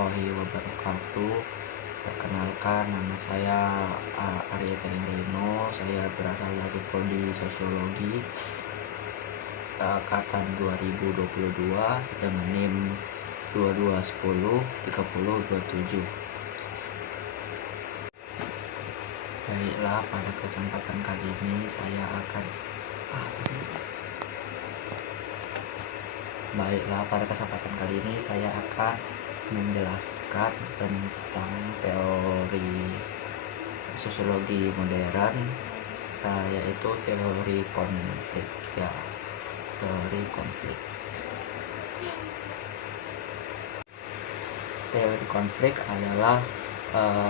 warahmatullahi wabarakatuh. Perkenalkan, nama saya Arya Tening Reno. Saya berasal dari Prodi Sosiologi angkatan 2022 dengan NIM 22103027. Baiklah, pada kesempatan kali ini saya akan menjelaskan tentang teori sosiologi modern, yaitu teori konflik. Teori konflik. Teori konflik adalah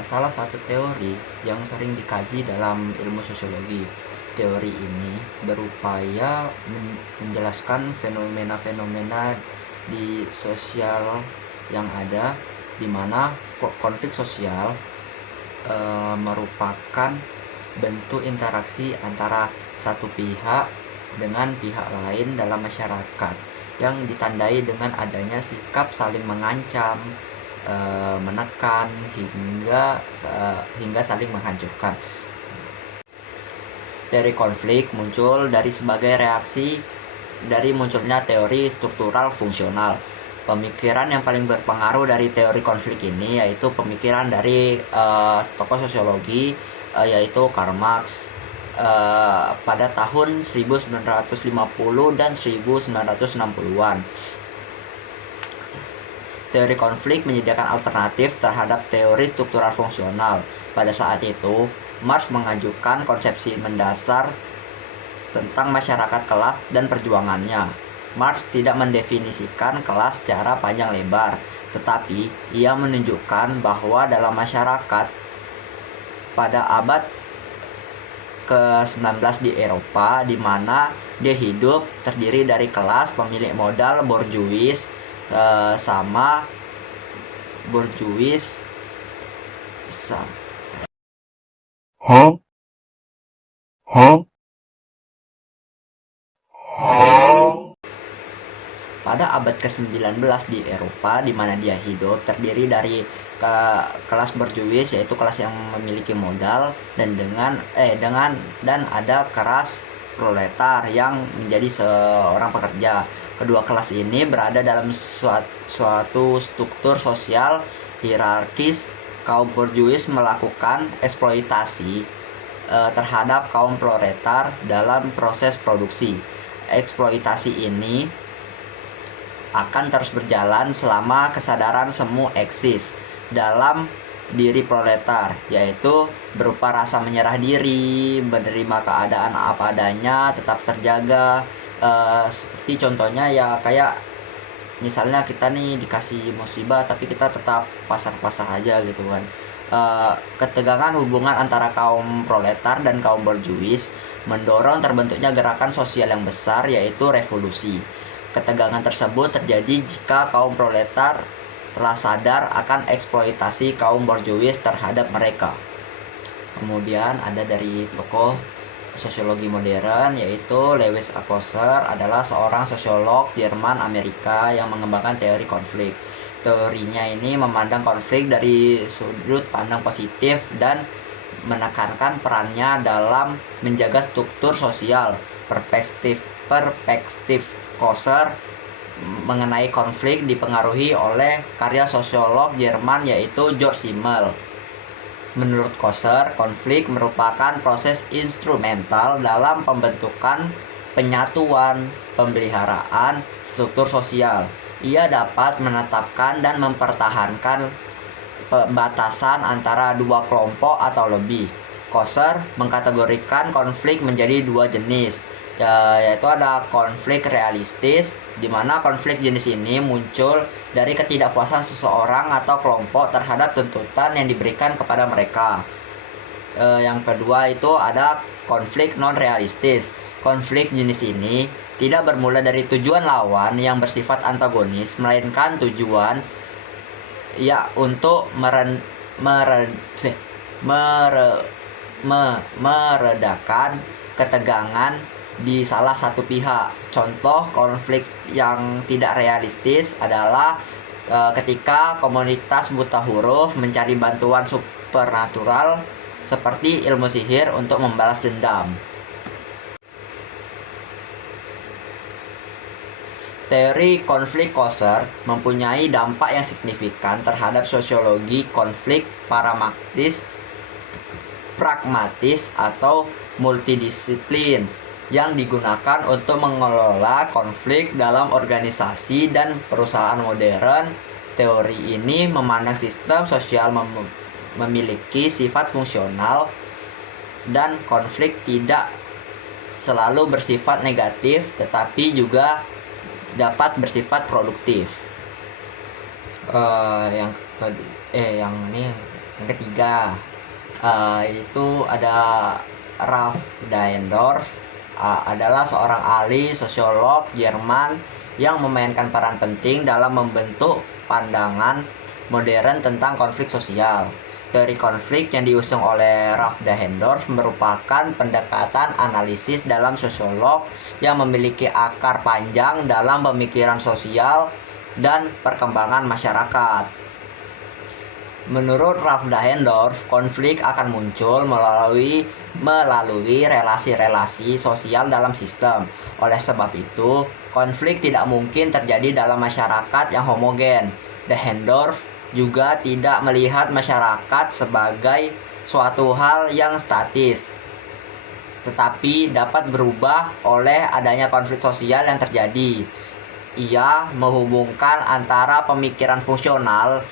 salah satu teori yang sering dikaji dalam ilmu sosiologi. Teori ini berupaya menjelaskan fenomena-fenomena di sosial yang ada, di mana konflik sosial merupakan bentuk interaksi antara satu pihak dengan pihak lain dalam masyarakat yang ditandai dengan adanya sikap saling mengancam, menekan hingga saling menghancurkan. Teori konflik muncul dari sebagai reaksi dari munculnya teori struktural fungsional. Pemikiran yang paling berpengaruh dari teori konflik ini yaitu pemikiran dari tokoh sosiologi yaitu Karl Marx pada tahun 1950 dan 1960-an. Teori konflik menyediakan alternatif terhadap teori struktural fungsional. Pada saat itu, Marx mengajukan konsepsi mendasar tentang masyarakat kelas dan perjuangannya. Marx tidak mendefinisikan kelas secara panjang lebar, tetapi ia menunjukkan bahwa dalam masyarakat pada abad ke-19 di Eropa, di mana dia hidup terdiri dari kelas pemilik modal borjuis sama borjuis pada abad ke-19 di Eropa, di mana dia hidup terdiri dari kelas borjuis, yaitu kelas yang memiliki modal, dan ada kelas proletar yang menjadi seorang pekerja. Kedua kelas ini berada dalam suatu struktur sosial hierarkis. Kaum borjuis melakukan eksploitasi terhadap kaum proletar dalam proses produksi. Eksploitasi ini akan terus berjalan selama kesadaran semu eksis dalam diri proletar, yaitu berupa rasa menyerah diri, menerima keadaan apa adanya, tetap terjaga. Seperti contohnya ya kayak misalnya kita nih dikasih musibah tapi kita tetap pasar-pasar aja gitu kan. Ketegangan hubungan antara kaum proletar dan kaum borjuis mendorong terbentuknya gerakan sosial yang besar, yaitu revolusi. Ketegangan tersebut terjadi jika kaum proletar telah sadar akan eksploitasi kaum borjuis terhadap mereka. Kemudian ada dari tokoh sosiologi modern, yaitu Lewis Althusser, adalah seorang sosiolog Jerman Amerika yang mengembangkan teori konflik. Teorinya ini memandang konflik dari sudut pandang positif dan menekankan perannya dalam menjaga struktur sosial. Perspektif Althusser mengenai konflik dipengaruhi oleh karya sosiolog Jerman yaitu George Simmel. Menurut Althusser, konflik merupakan proses instrumental dalam pembentukan, penyatuan, pemeliharaan struktur sosial. Ia dapat menetapkan dan mempertahankan batasan antara dua kelompok atau lebih. Althusser mengkategorikan konflik menjadi dua jenis, yaitu ada konflik realistis, di mana konflik jenis ini muncul dari ketidakpuasan seseorang atau kelompok terhadap tuntutan yang diberikan kepada mereka. Yang kedua itu ada konflik non-realistis. Konflik jenis ini tidak bermula dari tujuan lawan yang bersifat antagonis, melainkan tujuan untuk meredakan ketegangan di salah satu pihak. Contoh konflik yang tidak realistis adalah ketika komunitas buta huruf mencari bantuan supernatural seperti ilmu sihir untuk membalas dendam. Teori konflik Coser mempunyai dampak yang signifikan terhadap sosiologi konflik pragmatis atau multidisiplin yang digunakan untuk mengelola konflik dalam organisasi dan perusahaan modern. Teori ini memandang sistem sosial memiliki sifat fungsional dan konflik tidak selalu bersifat negatif tetapi juga dapat bersifat produktif. Yang ketiga itu ada Ralph Dahrendorf, adalah seorang ahli sosiolog Jerman yang memainkan peran penting dalam membentuk pandangan modern tentang konflik sosial. Teori konflik yang diusung oleh Ralph Dahrendorf merupakan pendekatan analisis dalam sosiolog yang memiliki akar panjang dalam pemikiran sosial dan perkembangan masyarakat. Menurut Ralph Dahrendorf, konflik akan muncul melalui relasi-relasi sosial dalam sistem. Oleh sebab itu, konflik tidak mungkin terjadi dalam masyarakat yang homogen. Dahrendorf juga tidak melihat masyarakat sebagai suatu hal yang statis, tetapi dapat berubah oleh adanya konflik sosial yang terjadi. Ia menghubungkan antara pemikiran fungsional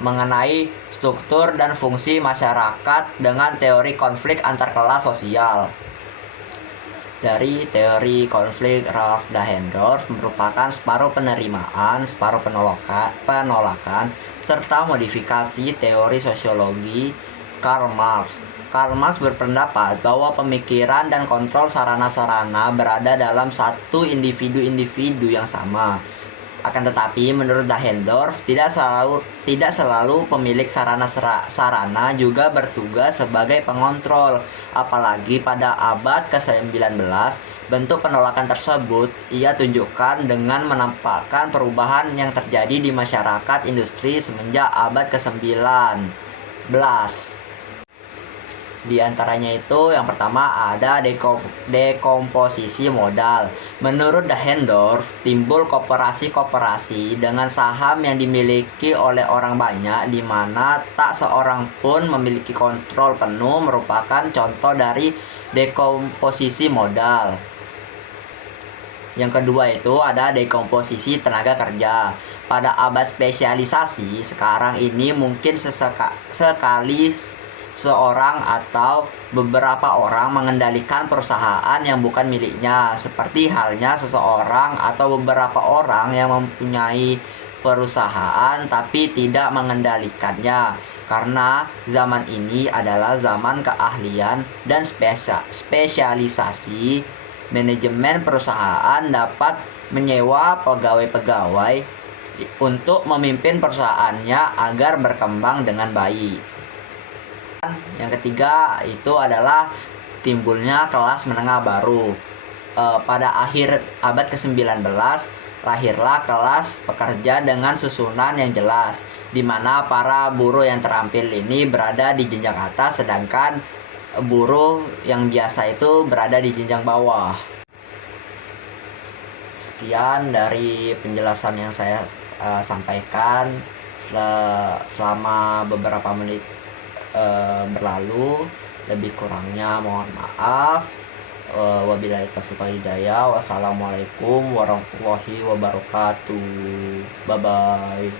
mengenai struktur dan fungsi masyarakat dengan teori konflik antar kelas sosial. Dari teori konflik, Ralph Dahrendorf merupakan separuh penerimaan, separuh penolakan, serta modifikasi teori sosiologi Karl Marx. Karl Marx berpendapat bahwa pemikiran dan kontrol sarana-sarana berada dalam satu individu yang sama. Akan tetapi, menurut Dahrendorf, tidak selalu pemilik sarana juga bertugas sebagai pengontrol. Apalagi pada abad ke-19, bentuk penolakan tersebut ia tunjukkan dengan menampakkan perubahan yang terjadi di masyarakat industri semenjak abad ke-19. Di antaranya itu yang pertama ada dekomposisi modal. Menurut Dahrendorf, timbul koperasi-koperasi dengan saham yang dimiliki oleh orang banyak di mana tak seorang pun memiliki kontrol penuh, merupakan contoh dari dekomposisi modal. Yang kedua itu ada dekomposisi tenaga kerja. Pada abad spesialisasi sekarang ini mungkin sekali seorang atau beberapa orang mengendalikan perusahaan yang bukan miliknya, seperti halnya seseorang atau beberapa orang yang mempunyai perusahaan tapi tidak mengendalikannya. Karena zaman ini adalah zaman keahlian dan spesialisasi, manajemen perusahaan dapat menyewa pegawai-pegawai untuk memimpin perusahaannya agar berkembang dengan baik. Yang ketiga itu adalah timbulnya kelas menengah baru. Pada akhir abad ke-19 lahirlah kelas pekerja dengan susunan yang jelas, di mana para buruh yang terampil ini berada di jenjang atas, sedangkan buruh yang biasa itu berada di jenjang bawah. Sekian dari penjelasan yang saya sampaikan selama beberapa menit berlalu. Lebih kurangnya mohon maaf. Wabillahi taufiq wal hidayah. Wassalamualaikum warahmatullahi wabarakatuh. Bye bye.